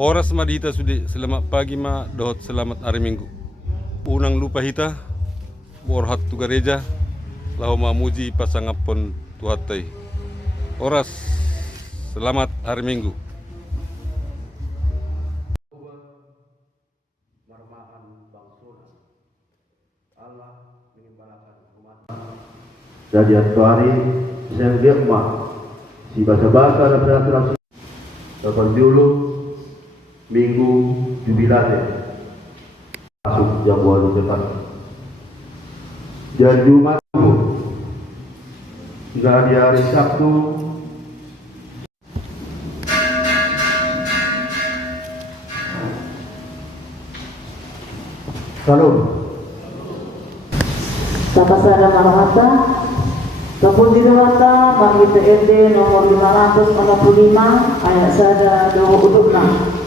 Oras ma dita sudi selamat pagi ma dohot selamat hari Minggu. Unang lupa hita borhat tu gereja lahu mamuji pasangapon tuhatai. Oras selamat hari Minggu. Jadi hari saya lihat mak si bahasa dan berasal dapat dulu minggu jubilate masuk jam 8 depan dan Jumat hingga di hari Sabtu Salam Kapasada Maranatha Kapun Direwata bagi TRT nomor 545 ayat sada 26.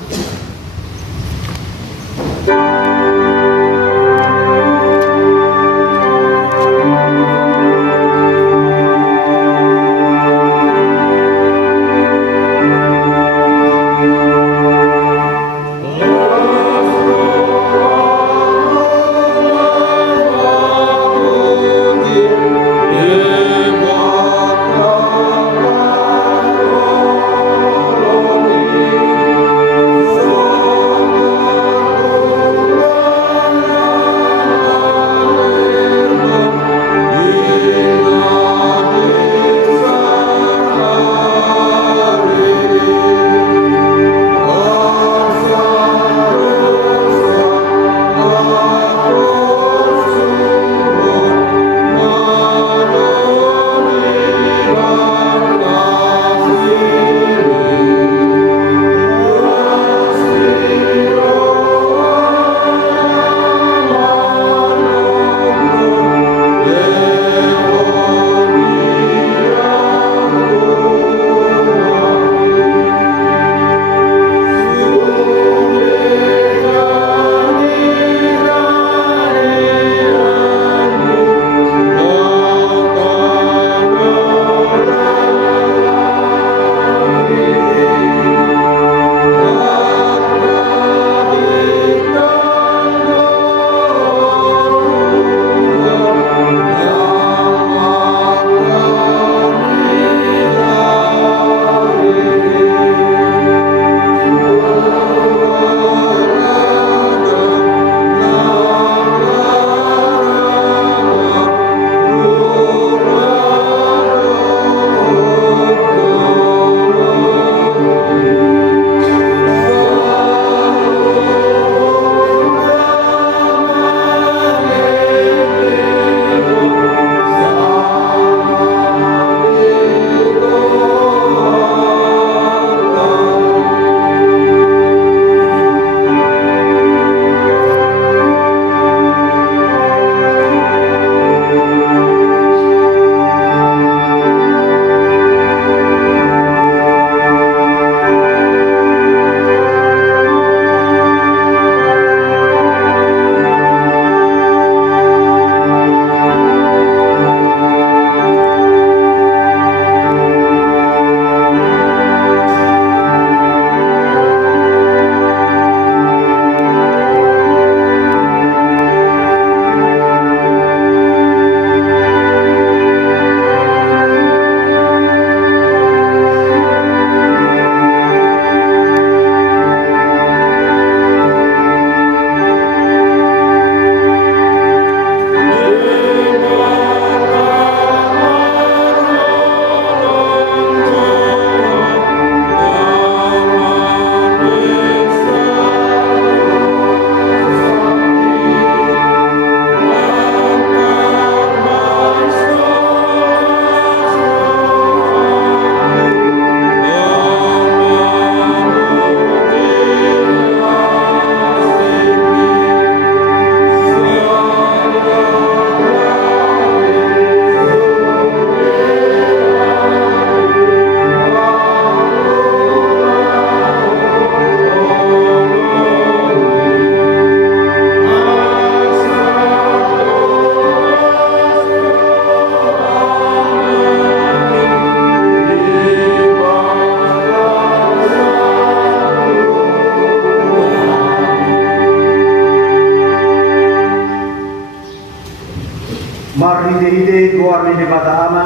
Duhut gor ni bata ama,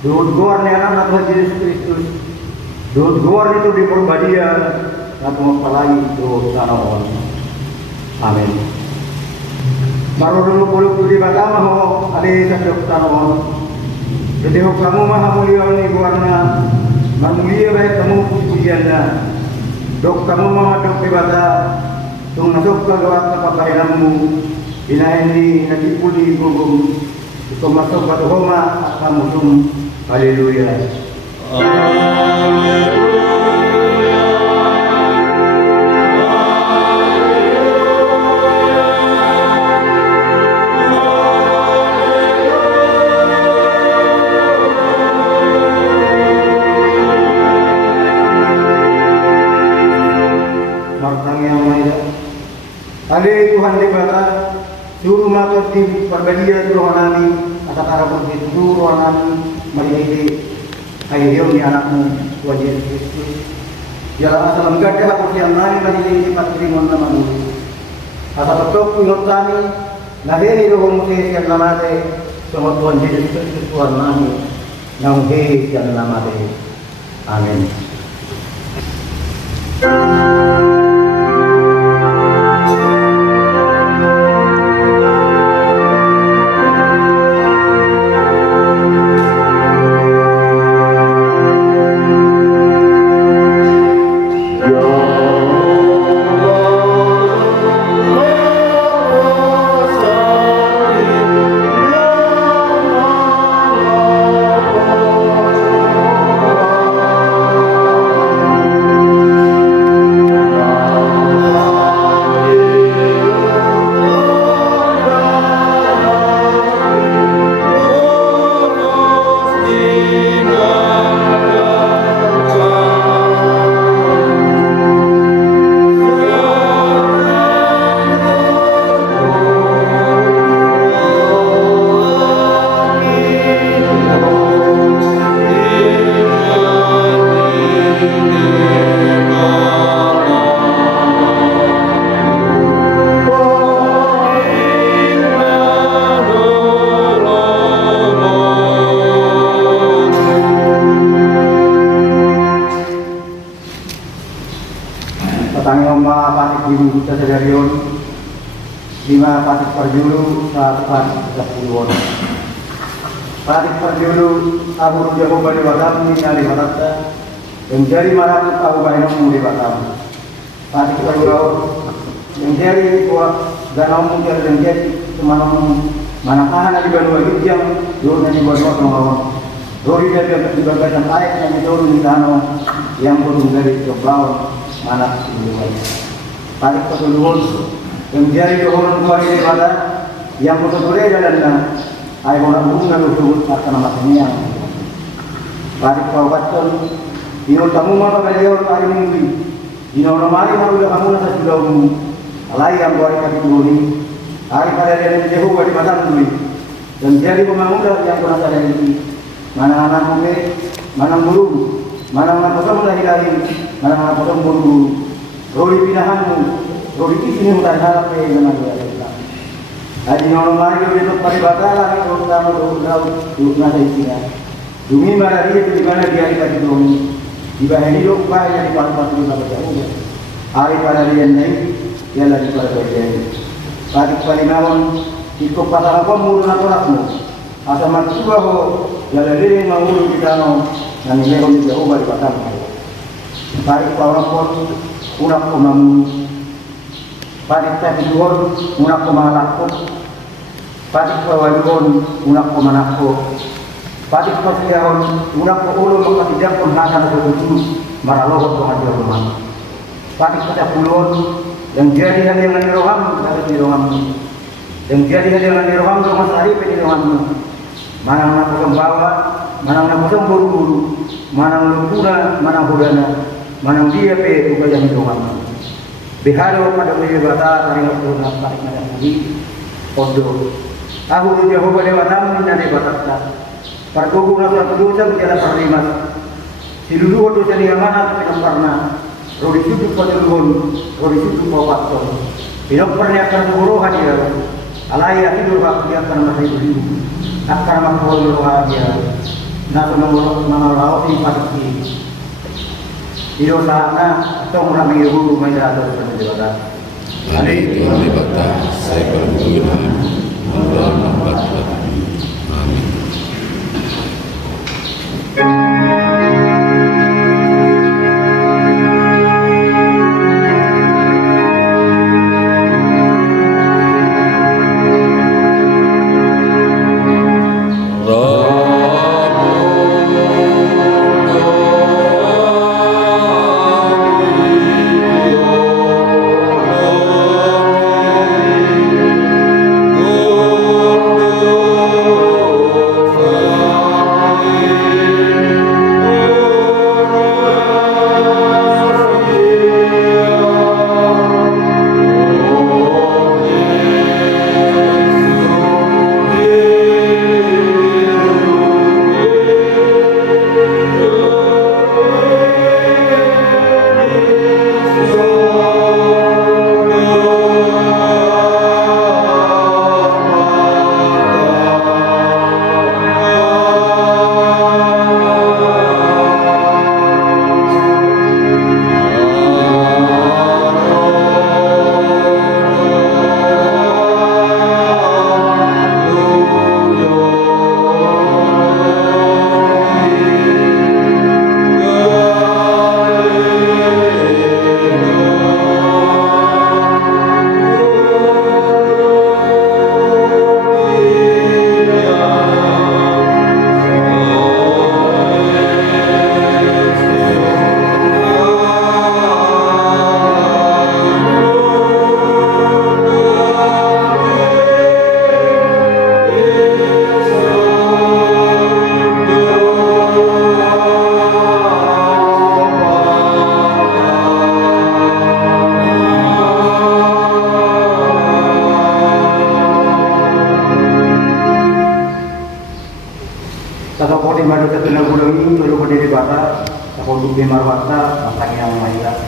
duhut gor ni anak Tuhan Yesus Kristus, duhut gor itu di perbadian, dan mempelai duhut tanaman. Amin. Baru dulu puluh di bata ama ho, ada satu tanaman. Jadi ho kamu maha mulia ni gorna, mulia baik kamu pujiannya. Dok kamu maha dok di bata, tung masuk ke gawat kepakainamu. Ina ini nanti puli gugum itu masuk pada Roma kamu sum haleluya. Martang yang maida. Ale Tuhan dibata suruh maka di perbedaan rohani atas arah begitu rohani menjadi ayo ni anakmu Tuhan Yesus Kristus. Jalan asal enggak ada aku yang lain menjadi patrimonio namamu. Asal betul ingat kami lahir roh Moses yang namanya sama Tuhan Yesus Kristus Tuhan kami nanghe yang namanya. Amin. Seserion 5 patik per julu 1 patik 10 patik per julu Abu Jehovah di Batam ni ali Batam menjadi malam Abu Bainam di Batam patik per julu menjadi kuat danau mungkin menjadi teman manakahan di Banua Hijau dulu di Banua Tongawang Rohi dari bagian air yang turun di danau yang turun dari kebawah mana di paling keseluruhan yang jari dohon kuari daripada yang betul-betul jalannya air orang bunga lusuh akan nama senyang paling kawatkan dino tamu mana beliau hari minggu dino namari malu kamu nasa sudahmu alai yang kuari kaki turuni hari pada dia jauh di mata dulu dan jari pembangunan yang pernah saya ini mana anak muda mana guru mana potong lahir mana potong guru Roli pinahanmu, roli kisini mudah harap dengan dia. Haji orang mari itu paribatalah itu utama itu nasi isinya. Dumi mana dia di mana dia di dumi. Di bawah ini dok bayar di pasar itu dapat jauh. Hari pada dia naik, dia lagi pada dia. Pagi palingawan ikut pasar apa mulu naturakmu. Asal mati bahu, dia lagi mengurus kita no, dan ini kalau jauh dari pasar. Pagi orang pun unak umamu padik tabiduon unak umalakko padik pawaluon unak umanakko padik pasiahon unak ulun makatijak pun hasan kebutu maralohot pengajar rumah padik patapulon yang jadi hadiah di roham dari roham yang jadi hadiah di roham rumah sari di roham mana nak pembawa mana nak buru-buru mana lumpuna mana hudana manang dia pe upaya hidupan biharo pada media bata dari waktu nak nak lagi ondo aku tu Jehovah dewa tamu nade batakta perkubu nak dosa bicara perlimas siludu waktu jadi amanat pinam karena rodi sudut patulun rodi sudut pawatton pinam pernah akan buruh hadir alai hidup dia akan masih hidup akan makhluk bahagia. Nato menolak pasti. Iro sana atau orang mengibu menjadi atau menjadi. Hari Tuhan dibata, saya berguna Allah membantu. Amin. Satu kodi madu satu nagulungi, lalu berdiri bata, satu dubi marwata, matang yang mahila.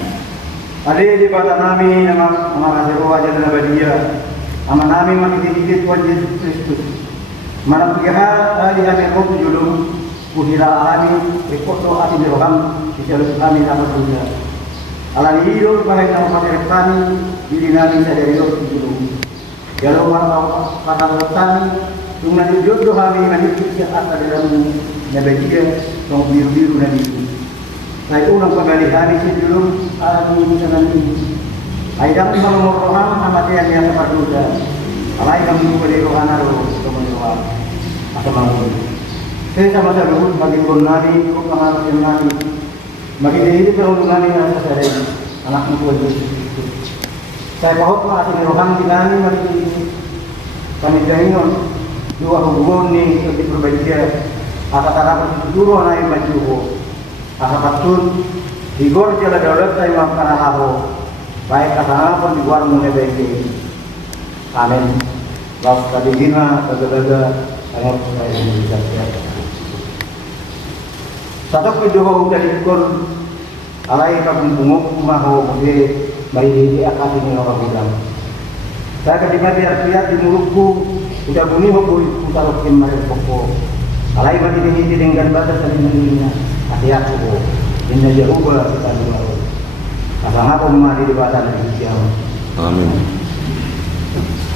Adi di bata nami, nama kasiro aja dan abadia, ama nami makidikit Tuhan Yesus Kristus. Mana piha di akhir waktu julung, kuhira alami, rikoto ati niroham, dijalus kami nama dunia. Alani hidup baik nama pasir kami, diri nami sadari waktu julung. Kalau warna kata kami, Tunggu jodoh kami nanti kita akan dalam nabadia yang biru-biru nanti. Saya ulang kembali hari sebelum kami nanti. Aidam mengorohan sama tiang yang terduga. Alai kami boleh rohana roh kemenuhan atau malu. Saya sama sahabat bagi konani, pengaruh yang nani. Bagi diri itu perundungan yang saya dari anak muda itu. Saya bahwa masih rohan di nani bagi kami jangan. Dua hubungan ni untuk diperbaiki. Akan terapat dulu naik maju. Akan patut digor jalan daulat saya maafkan Allah. Baik kata pun digor mulai baik. Amin. Lalu tadi gina daga ayat saya ini bisa. Satu kedua udah digor. Alai kampung bunguk mahu mudi bagi akan ini orang bilang. Saya ketika lihat di mulutku. Udah bunyi hubul utara kemarin pokok. Alai bagi ini dengan batas saling mendinya. Hati-hati. Inna jaruba kita dua. Asal apa mari di batas dari jauh. Amin. Amin.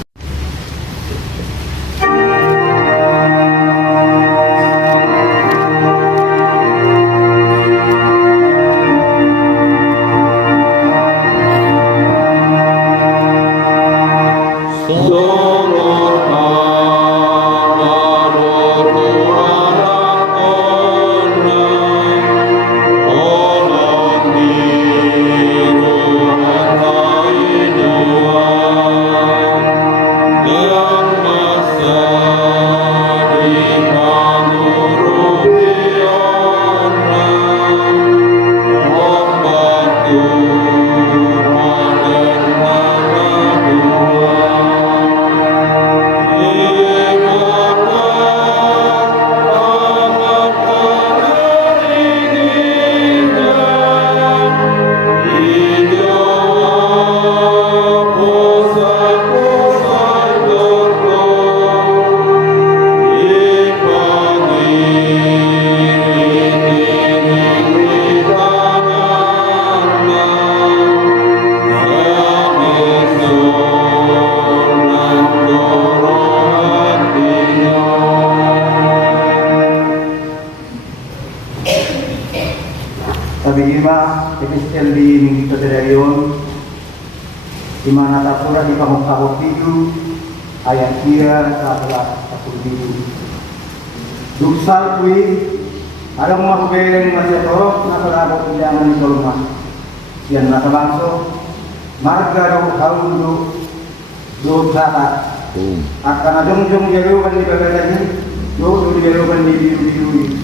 Sabi lima, epistel di Minggu Kedarion, di mana tak surat di Pamukabot itu, ayat 3 sampai 10. Duksal kui, ada rumah kubeng masih torok, nasa labok jangan di rumah. Sian nasa bangso, marga do haun do kata. Akan adong-jong jalukan di bagasi, do jalukan di biru-biru.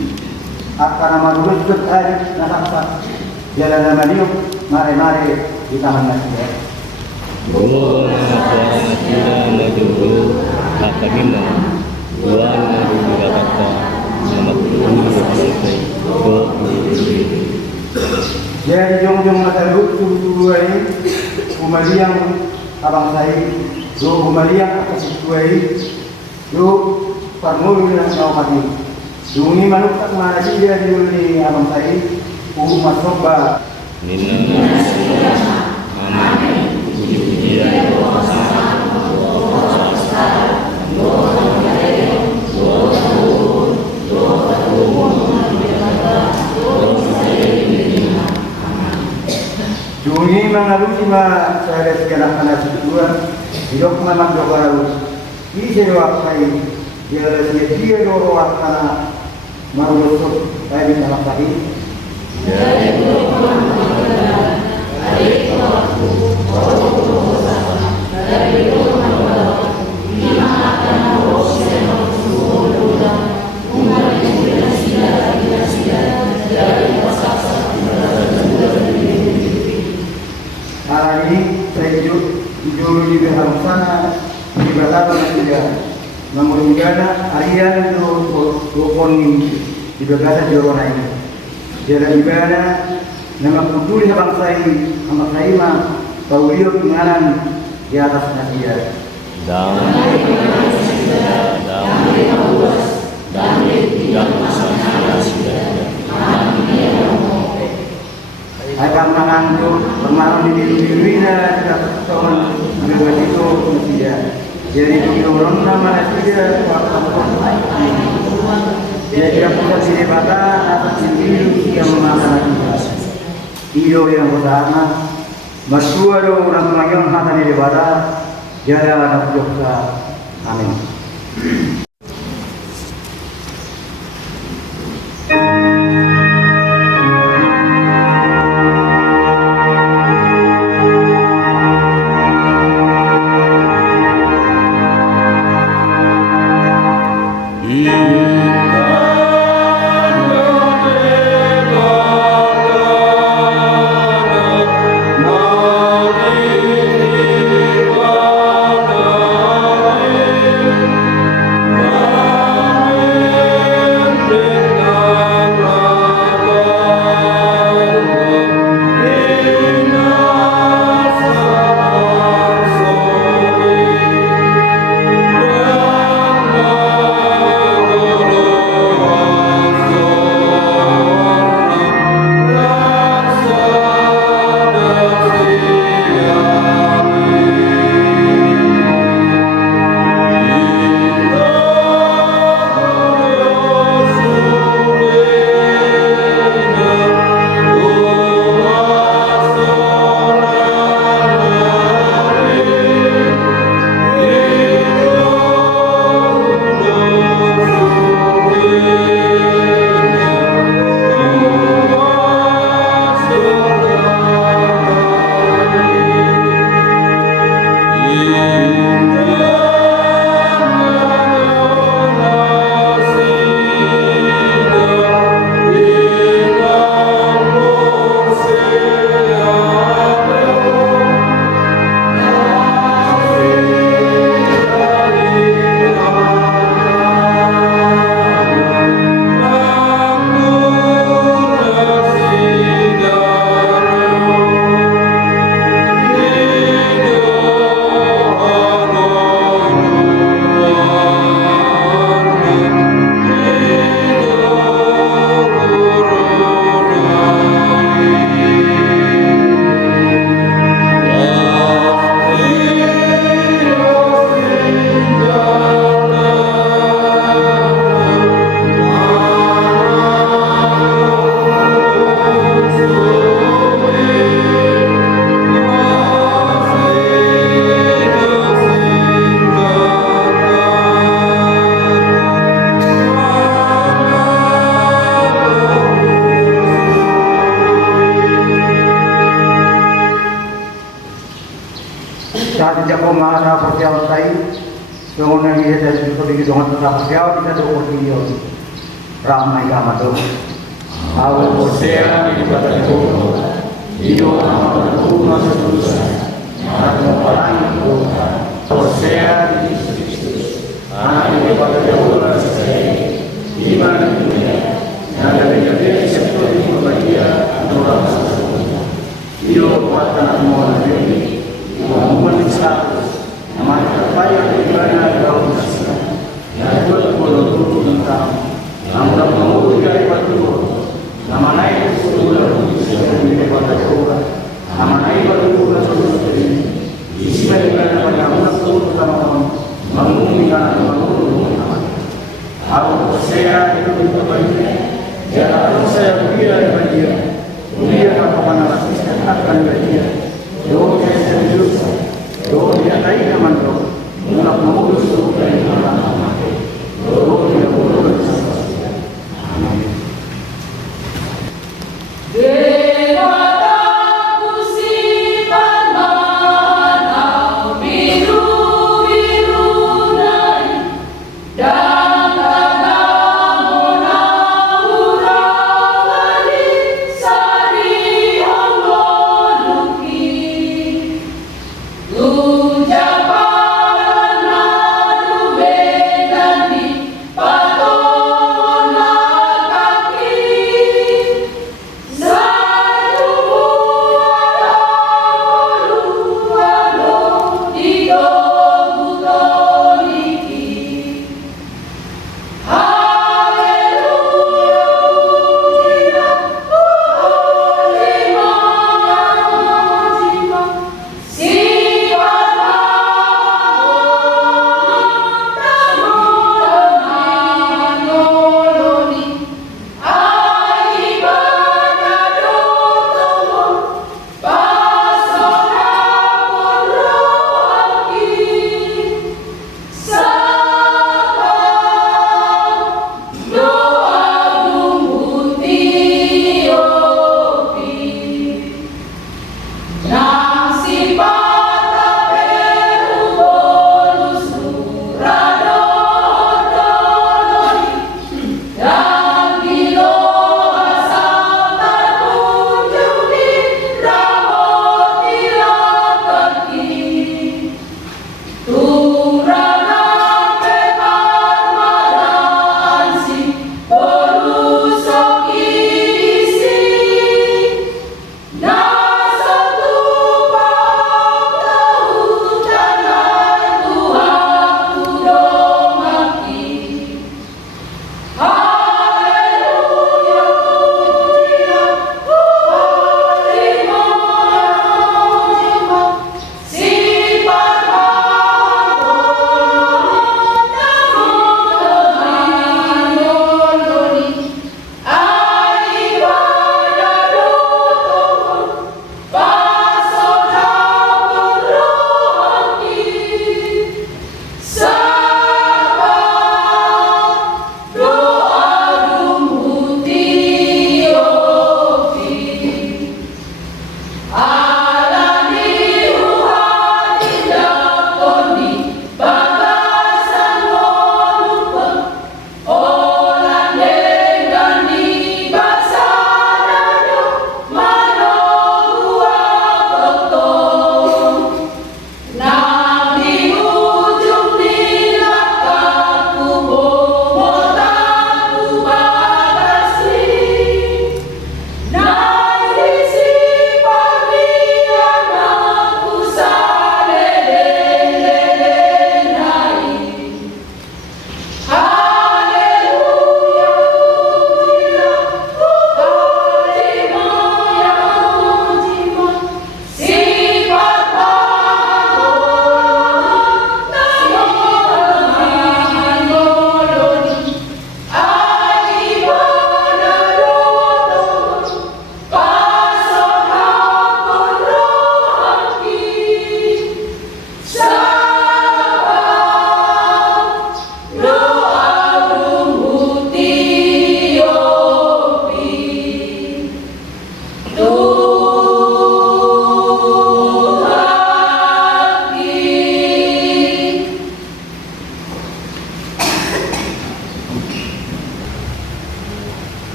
Akan nama dulu sekali nasaksa jalan nama dia mare-mare di taman nasihat. Bunga masira majuru hakagina buwan majuru kata nama kuni selesai do. Jadi jong-jong mata dulu ini kumaliang abang saya do kumaliang atas itu do parmulu yang kau pati. Dungi manuk tak mana dia di abang saya, umat soba. Nina amin puji-pujian Dungi mengalusi ma saya sekarang anak kedua, hidup memang doa ini sewa saya, dia doa karena marusuk saya di dalam tadi. Hari ini saya jujur di dalam sana di belakang dia. Namun gana harian itu poni di belakang jorona ini. Jalan ibadah nama peduli abang saya sama saya mah beliau penganan di atas nasihat. Akan mengantuk kemarin di diri tidak tahun begitu nasihat. Jadi itu orang nama nasihat dia tidak punya sini bata atas sendiri yang memakan iyo yang pertama mertua do orang mayang hata di bata jaya anak joksa amin. Amin. Jago Mahara Pertiawan Tai, Pengunang Ia dari Kepegi Dongan Tetap Pertiawan, kita doa beliau ramai kamado. Awal Hosea di Batak itu, Iyo Amat Tuhan Sedusa, Anak Palang Tuha, Hosea di Kristus, Anak di Batak Jawa Selesai, Iman Dunia, yang ada di seperti Muhammadiyah, Nurul Sastra, Iyo Kuatkan Mohon Nabi, Muhammad Status, nama terpayah di mana daun Islam, yang berpuluh-puluh tentang nama pengurusan dari batu, nama naik sebulan di kota Jawa, nama naik batu sebulan ini. Isi dari mana pada anak turun sama mengumumkan nama. Aku saya itu berbahagia. Jangan saya berkira dengan dia. Dia apa mana rasisnya akan berdia. Doa saya serius. Doa dia tahu nama doa. Mulak mengurus doa dari Allah. Doa dia mengurus. Amin.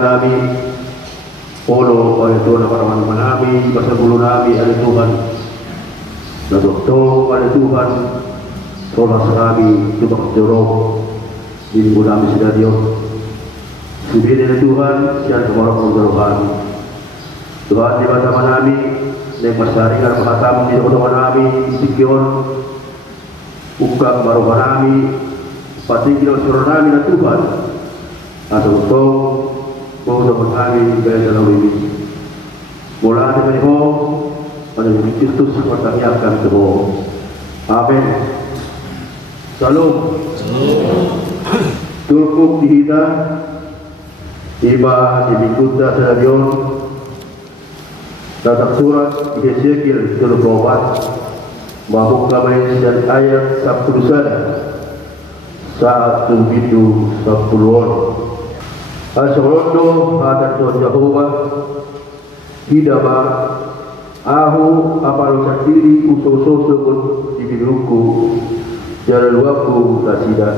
nami, polo oleh Tuhan para nami, pasal bulu nami ada Tuhan, dan doktor ada Tuhan, solas kami coba jorok di minggu nami stadion, sudah ada Tuhan, siapa kemarau Tuhan, Tuhan di bersama nami, naik masyarakat berkhatam di bersama nami, sikion, ukang baru nami, pasti kita suruh nami dan Tuhan, atau tong mau dapat kami gaya dalam ini. Mula ada menyho, pada Kristus bertanyakan keho. Amin. Salam. Turkuk dihita, iba di Mingguta Stadion, datang surat di Ezekiel 34, bahwa kami dan ayat 10 saat itu 10. Asrondo ada Tuhan Yehova tidak ahu apalo sendiri usul-usul pun di hidupku jalan luapku tak tidak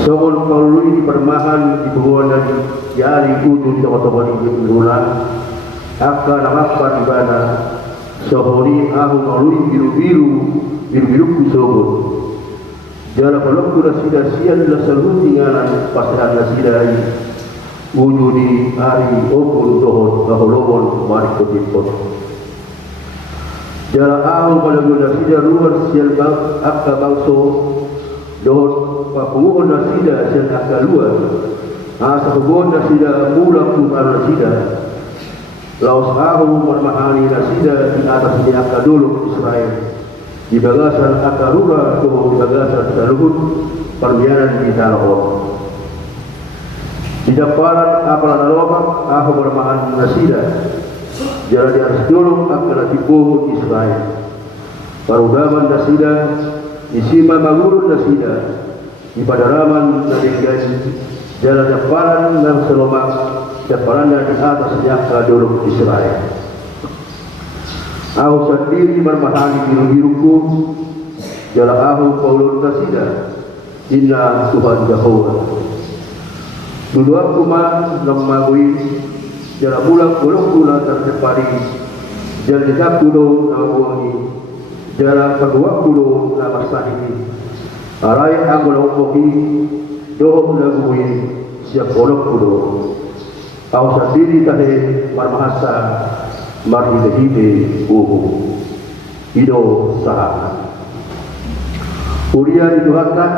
sebelum melalui di permahan di bawah dan jari ujung teman-teman di bulan akan apa di mana sehari ahu melalui biru-biruku sebut jalan pelukku nasida sian adalah seluruh tinggalan pasangan nasida ini wujudi hari opul dohon kaholobon mari kutipot jalan ahu pelukku nasida luar sian akka bangso dohon papunguhon nasida sian akka luar asa pegon nasida mulak tutar nasida laos ahu mermahani nasida di atas di akka dulu Israel di bagasan akarura atau di bagasan saluhut perbianan di Tarahon. Di depan apalan lobak aku bermahan nasida jalan di atas dulu akan tipu Israel. Parugaman nasida isima magurun nasida di padaraman nadigas jalan depan dan selomak depan di atas jaka dulu Israel. Aku sendiri bermahani biru-biruku jalan aku paulun nasida inna Tuhan Yehova dulu aku mengagui jalan bulan-bulan kula tercepari jalan dekat kulo nawangi jalan kedua kulo nama sahibi arai aku lakuki doh lagui siap bolok kulo aku sendiri tadi bermahasa mari hidup hidup sahabat. Kuliah dituhankan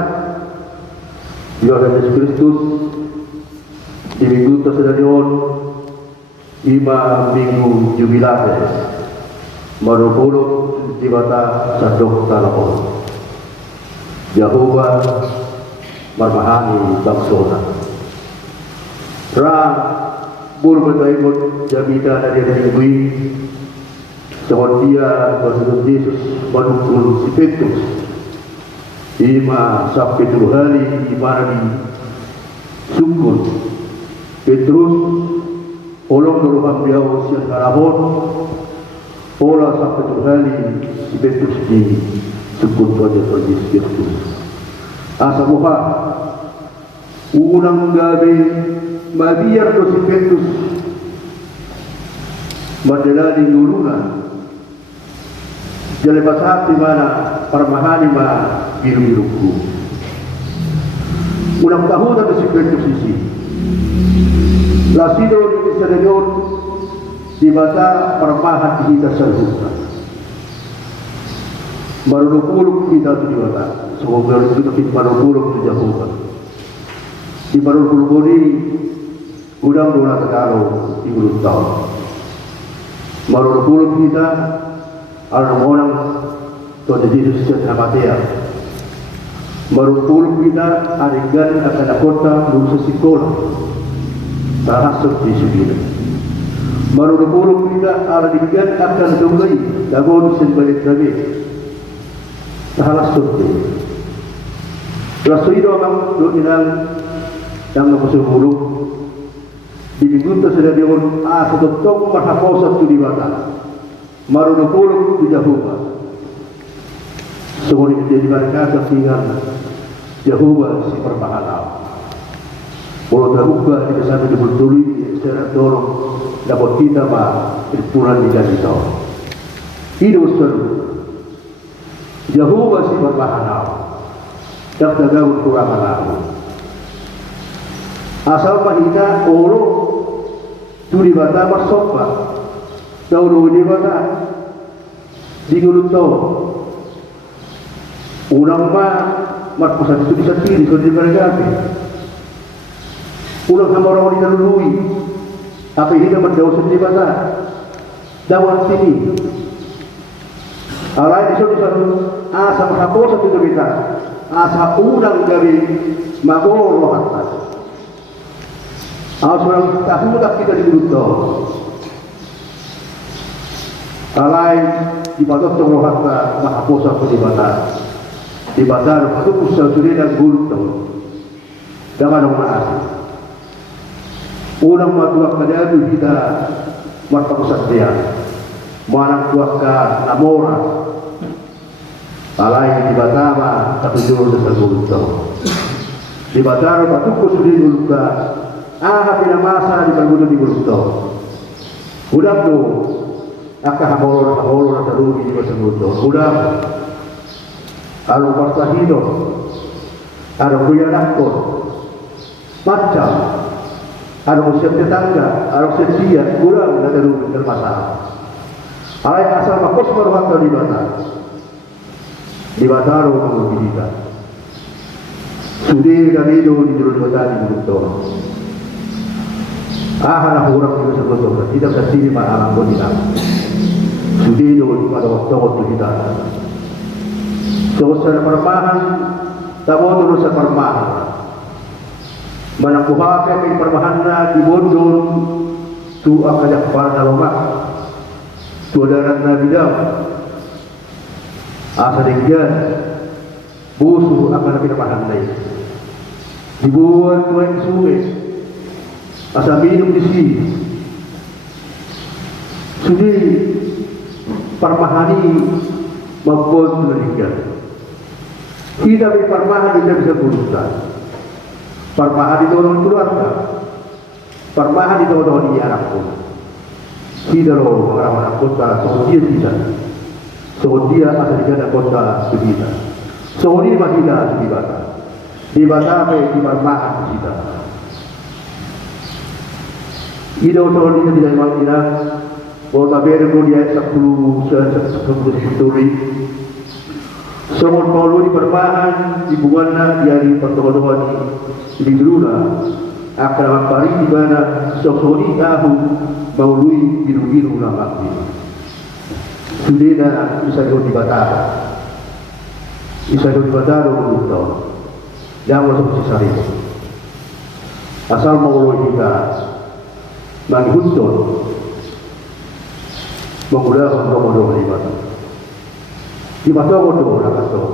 Yohanes Kristus di minggu tersedion 5 minggu jubilate marupuluk di mata sadok talapon. Yehova marmahani bangsona. Berbagai jaminan dari negeri seperti Tuhan Yesus menukul si Petrus 5 sampai 2 hari di mana di sungguh Petrus olong berubah beliau siang karabon pola sampai 2 hari si Petrus di sungguh Tuhan Yesus Kristus asa muha unang gabi mabiar do si Petrus madalani nulungan jalan pasal di mana permahani ma biru-biruku ulang tahun ada si Petrus isi lasido di stadion di mata permahan kita seluruhnya maruluk kita di mata semoga kita maruluk di Jehovah di maruluk ini udang dola tegaro 30 tahun. Maruluk kita orang Tuhan Yesus secara matea. Maruluk kita aringan akan kota lusa sekolah. Terasuk di sini. Maruluk kita aringan akan tunggai dagon sebalik lagi. Terasuk di. Rasul orang doinan yang mempersuruh di minggu tersedion satu tong marhaposa tu di mata marunupuluk di Jehovah semua menjadi berkat tinggal Jehovah si perbahalau Kalau terbuka kita sampai dibetului secara dorong dapat kita berpulang di kita. Hidup seru. Jehovah si berbahanau. Tak tergabung kurangan aku. Asal mahina olo tuli bata bersopa. Tahu di bata di guluto. Unang mat pusat itu bisa kiri kalau di bergapi. Ulang sama orang di dalului. Apa ini menjauh sendiri bata. Dawan sini. Alai disuruh asa menghapus satu cerita. Asa unang dari magoro atas. Asa orang tahu tak kita di guluto. Alai di batas tunggu hatta menghapus satu di batas. Di batas itu pusat suri dan guluto. Jangan orang asing. Unang matuak kadang kita mata pusat dia. Manang tuak ka namora. Alai di Batama katujur sa guluto. Di Bataro patukus di guluto. Pinamasa di pagbudo di guluto. Udah tu akahamolor na tarugi di sa guluto. Udah alo parsahido. Alo kuyanakko. Macam alo siap tetangga, alo setia, kurang na tarugi ng masalah. Alai asal makos marwata di Bataro. Di Bataro mengubilita. Sudir dan itu di jurus Bataro di Guluto. Anak orang di Guluto tidak bersini malam bodinak. Sudir itu pada waktu kita. So sa permahan, tamo turun sa permahan. Manakuha kay permahan na di bondon tu akayak para lomak. Saudara Nabi Daud asa dengkian busu akan pinamahan lain dibuat tuan sungai asa minum di sini sudi parmahani maupun dengkian tidak parmahan tidak bisa berusaha parmahan itu orang keluarga parmahan itu orang di anak pun tidak orang-orang kota Saudi tidak. Saudi asal di kota Sudita. Saudi masih di Batam. Di Batam di Parmahan kita. Ida Saudi tidak maksudnya. Kota Bergo dia 10 seturi. Semua malu di Parmahan di Bungana di pertemuan di Geruna. Akan mempari di mana Saudi tahu maului biru-biru nama ini. Sudah bisa di Bataro. Bisa di Bataro begitu. Jangan masuk sari. Asal maului kita menghusun menggunakan nomor di Bataro. Di Bataro itu orang atau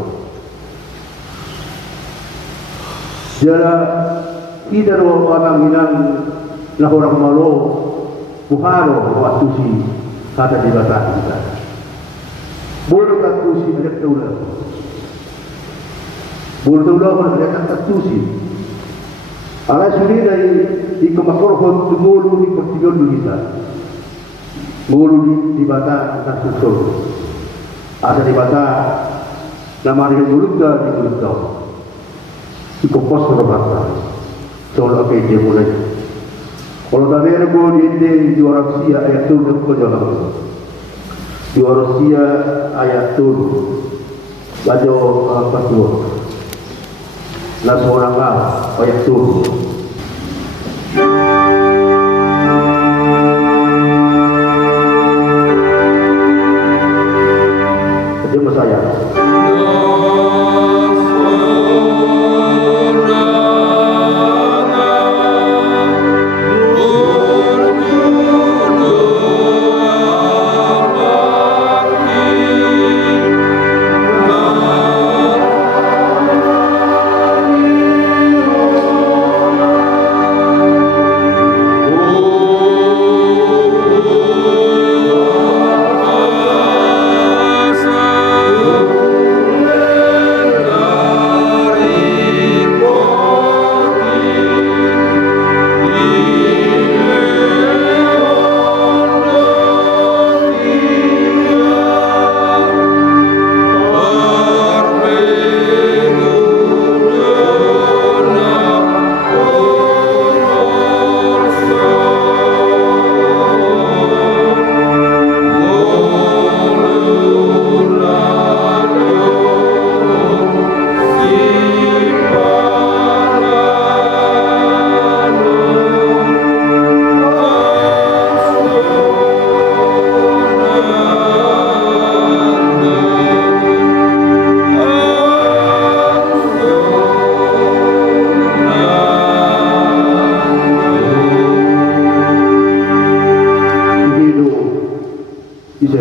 jala kita orang minang nak orang malu buharo waktu si kata di Bataro kita. Boleh tak tusi ada tulah. Boleh tulah pun ada tak tusi. Alas suri dari di kemakorhon tumulu di pertigon kita. Mulu di Bataro tak susul. Asa di Bataro nama dia mulutnya di mulutnya. Di kompos berbatang. Soal apa dia mulai. Kalau tak ada boleh di juara sia ayat tu nak jalan. Juara sia ayat tu baca apa tu? Las orang ayat tu. Terima saya.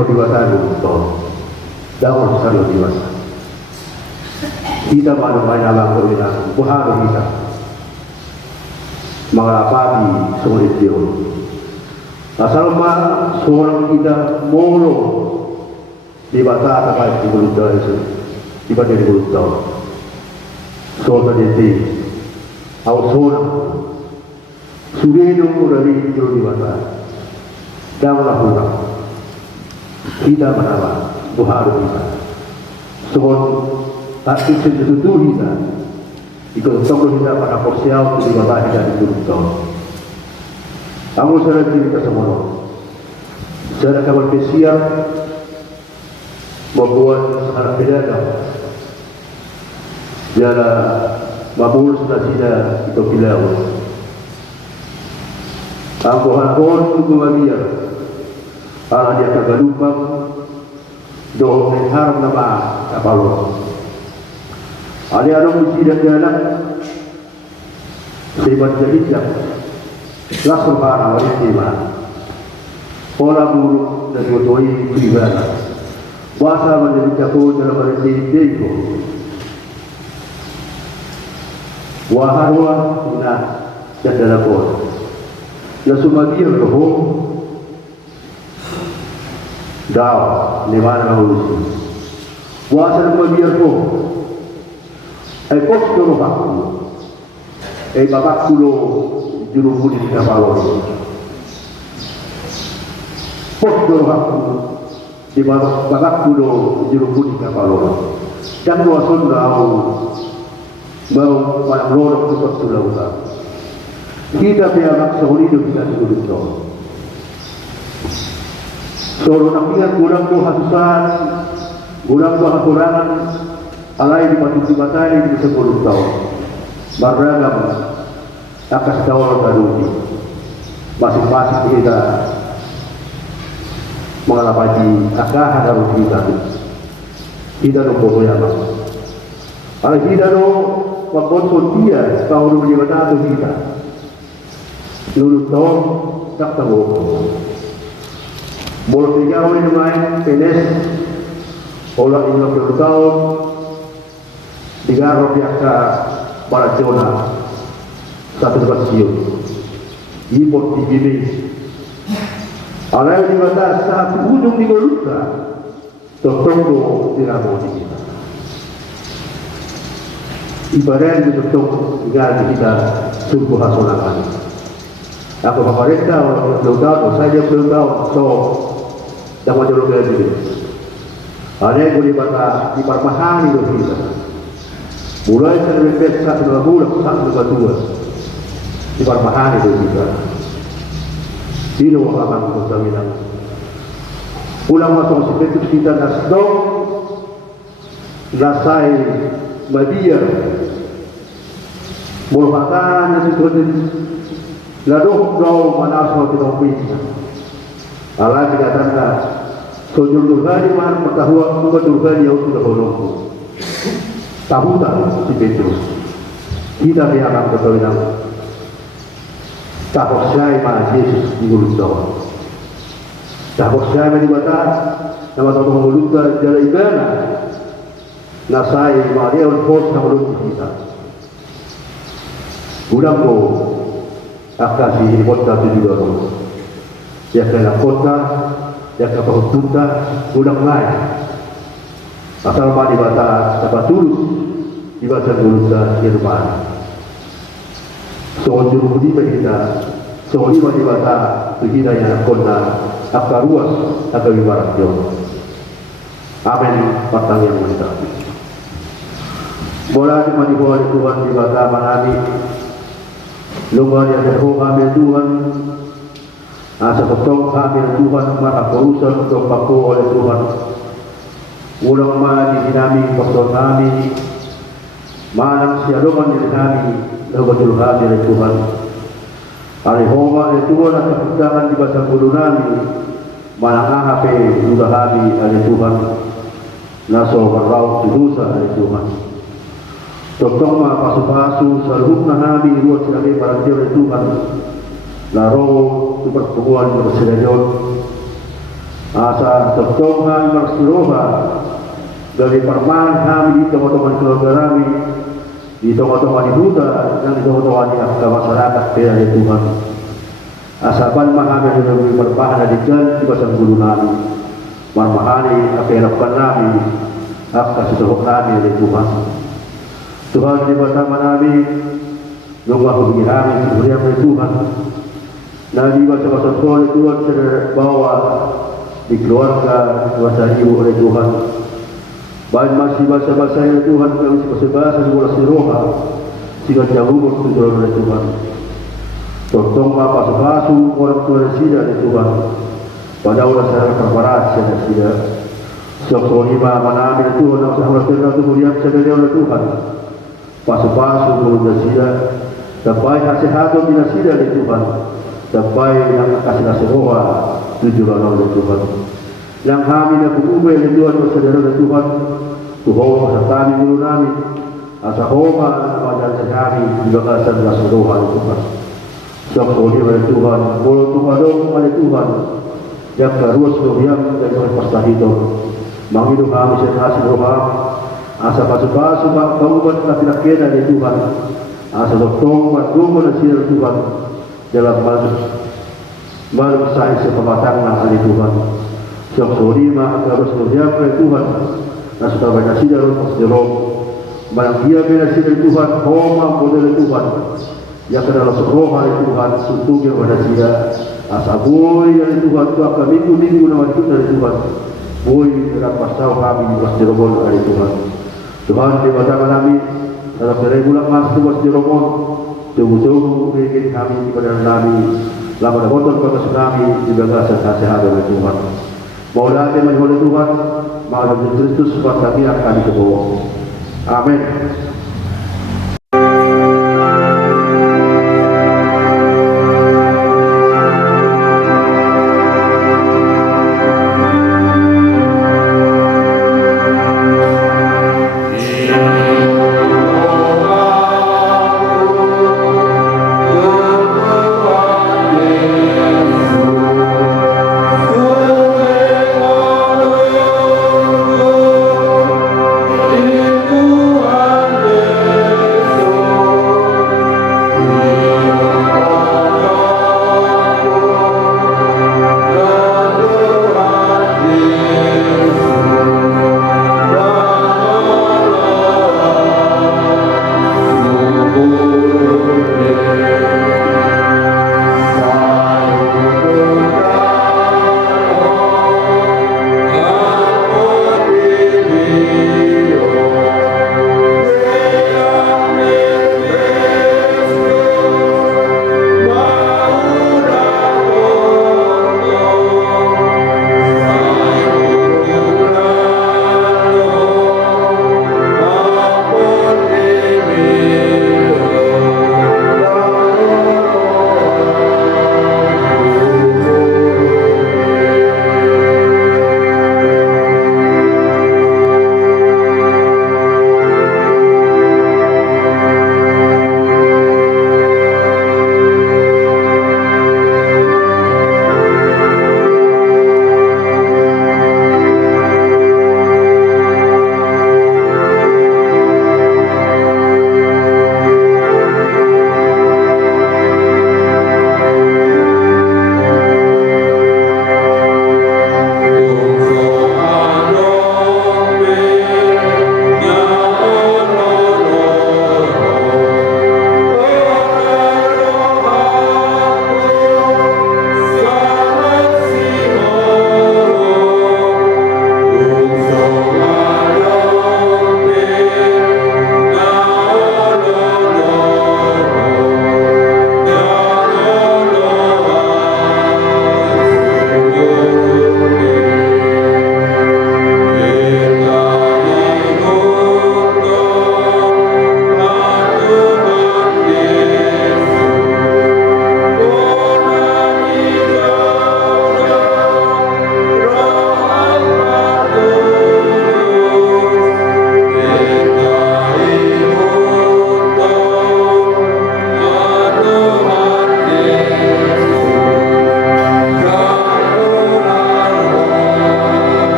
Pedro diwata dulu, daun sekali diwata. Kita manusia dalam perwilaan, bukan kita mengalami sulit dia. Asal mana seorang kita mulu diwata apa di mulut itu, tiba di mulut itu, soal jadi, awal seorang sudah dari itu diwata, dalam orang kita menawar, bukan kita. Soal tak itu kita, ikut tokoh kita pada sosial di bawah kita di mulut. Kamu sudah cerita semua. Sudah kamu bersiap membuat anak pedagang. Jala mabul sudah tidak itu pilau. Kamu harus mengalir. Kalau dia tergalupan, doa mengharap nama kapal. Ada orang mesti dan jalan sebat jadilah langsung para wanita pola buruk dan botoi pribadi bahasa menjadi cakup dalam wanita itu waharwa ina dan dalam pun ya semua dia roh daw lewat manusia bahasa dia roh pos dulu aku bapak kulo juru budi kapal pos dulu aku di bapak kulo juru budi kapal dan dua saudara mau pada lorong itu sudah kita biar sehari itu bisa duduk soal nampaknya kurang hasusan kurang kekurangan alai di batu batali di 10 tahun beragam akas tahun baru masing-masing kita mengalami akah harus kita lupa ya mas kalau kita membuat dia tahun 2000 kita lulus tahun tak tahu boleh tiga orang yang main tenis olah ini 20 tahun 3 biasa Barcelona satu pasien import di sini alai di batas satu ujung di Maluka tertunggu di Ramo di kita ibarat itu tertunggu tinggal kita sungguh hasonakan aku pemerintah orang belum tahu saya belum tahu so jangan jauh lagi ada yang di batas di permahan itu kita mulai dari satu dua bulan satu dua di permahan itu juga tidak akan bersamaan pulang masuk seperti kita nasdom nasai media merupakan sesuatu lalu kau mana suatu kompetisi Allah dikatakan sojul durhani mana pengetahuan juga durhani yang sudah bolong tahutan si Petrus kita biarkan bertolak tak percaya pada Yesus di mulut Tuhan tak percaya pada batas nama Tuhan mulut jalan ibadah nasai Maria untuk mulut kita ulang ko akasi kota itu juga ya kena kota ya kapal kota ulang lain asal pada batas dapat tulus dibaca mulut Irfan soal juru budi kita soal lima di batas kita yang kota akar ruas atau ibarat jauh amin patang yang mantap bola di bawah Tuhan di batas manani luar yang jauh kami Tuhan asa potong kami Tuhan maka urusan untuk paku oleh Tuhan ulang mani dinami pastor kami malang sialuman dari kami lalu kami dari Tuhan alihoma dari Tuhan atau perjangan di bahasa kudu nami malang ahape sudah kami dari Tuhan naso berlaut di dosa dari Tuhan totong ma pasu-pasu salhubna nami buat silakai para dari Tuhan laro pertemuan bersedayon Asa tertolong kami bersiroha dari permainan kami di teman-teman keluarga kami, di teman-teman di Buddha dan di teman-teman di masyarakat dari Tuhan. Asapan mahami yang lebih berbahan di jalan di pasang guru nami, marmahani apa yang lakukan nami, apa sesuatu nami dari Tuhan. Tuhan di pertama nami, nunggu hubungi kami sebenarnya dari Tuhan. Nabi bahasa-bahasa Tuhan Tuhan sudah bawa di keluarga bahasa ibu oleh Tuhan. Baik masih bahasa-bahasa oleh Tuhan, kami bahasa-bahasa di bola siroha, sehingga jauh bertujuan oleh Tuhan. Tolong apa sebasu orang tua sida di Tuhan. Pada ulah saya perparasi dan sida. Sok lima mana ambil Tuhan dan sahabat kita tu mulia sedaya oleh Tuhan. Pasu-pasu mulia sida. Sampai nasihat di sida di Tuhan. Sampai yang kasih roha tujuan oleh Tuhan. Yang kami nak berubah di Tuhan bersaudara oleh Tuhan. Tuhan bersatani dulu kami. Asa homa pada kami juga kasih roha oleh Tuhan. Sok oleh Tuhan, bolo Tuhan oleh Tuhan. Yang terus yang dan oleh pastahito. Mangido kami sekasih roha. Asa pasu-pasu bangunan kita kena di Tuhan. Asa doktong bantuan dan siar Tuhan dalam malam saya sepematangan oleh Tuhan. Sok solima terus berjaya oleh Tuhan. Nasuka banyak sidar pasdirong. Malam dia bela sidar Tuhan, homa model Tuhan. Yang adalah seroha dari Tuhan, suntuknya pada sidar. Asa boy dari Tuhan, tu akan minggu-minggu nama itu dari Tuhan. Boy dalam pasal kami pasdirong dari Tuhan. Tuhan di batang kami dalam regular mas tu pasdirong. Tunggu-tunggu ingin kami kepada kami. Lama dah motor pada tsunami juga sehat oleh Tuhan. Mau datang oleh Tuhan, mau datang Kristus sebab kami akan dibawa. Amin.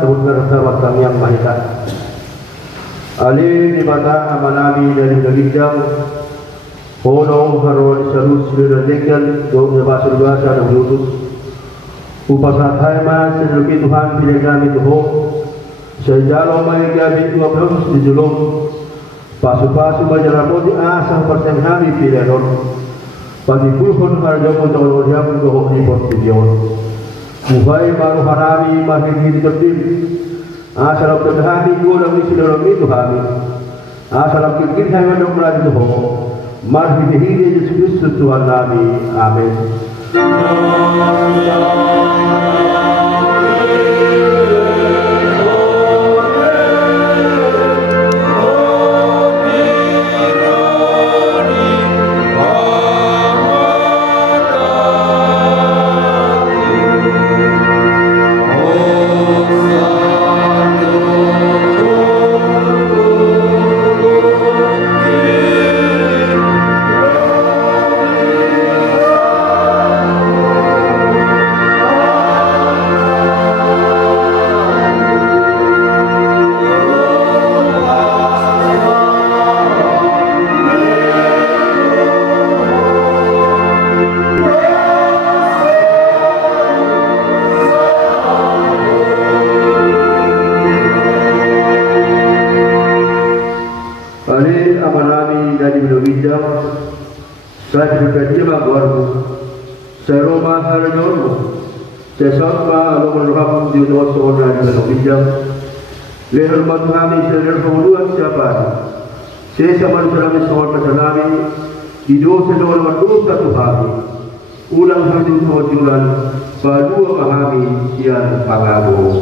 sebut bersama kami yang mahita. Alih di mata amanami dari Gagijang, Honong Harol Sarus Sudadekyan, Dom Yabasur Bahasa dan Yutus. Upasat Haima seduki Tuhan pilih kami Tuhan. Sejalo mengaji dua belum di julung. Pasu-pasu menjeramut di asah persen hari pilih ron. Pagi pulpun harga pun tolong yang dohok di posisiun. Muhai baru harami makin diri terdiri. Asal terhami gua dan misi dalam itu kami. Asal kekir saya mendak melaju Tuhan. Mari dihidi Yesus Kristus Tuhan kami. Amin. Saya berkaji magwarmu, saya rumah harjomu, saya sapa alumulham di utama sekolah di Belobijang. Lehal kami saya berkemuduan siapa? Saya sama selami sekolah pasalami, hidup sedolah mandu satu hari. Ulang hidup kewajulan, padua pahami sian pangabu.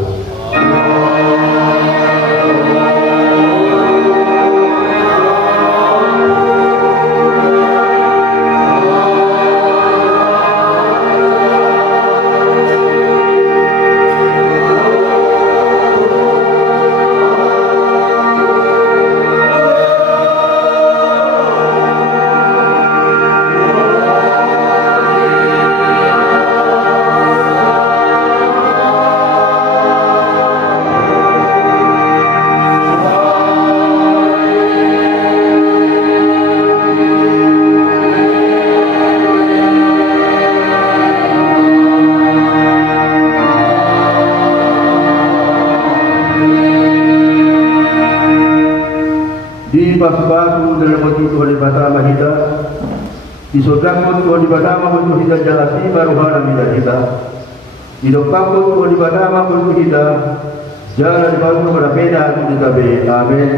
Di pasu-pasu dalam wajib Tuhan di Batama kita, di surga Tuhan di Batama untuk kita jalasi baru hari kita. Di depan Tuhan di Batama untuk kita jalan baru kepada pena untuk kita. Amin.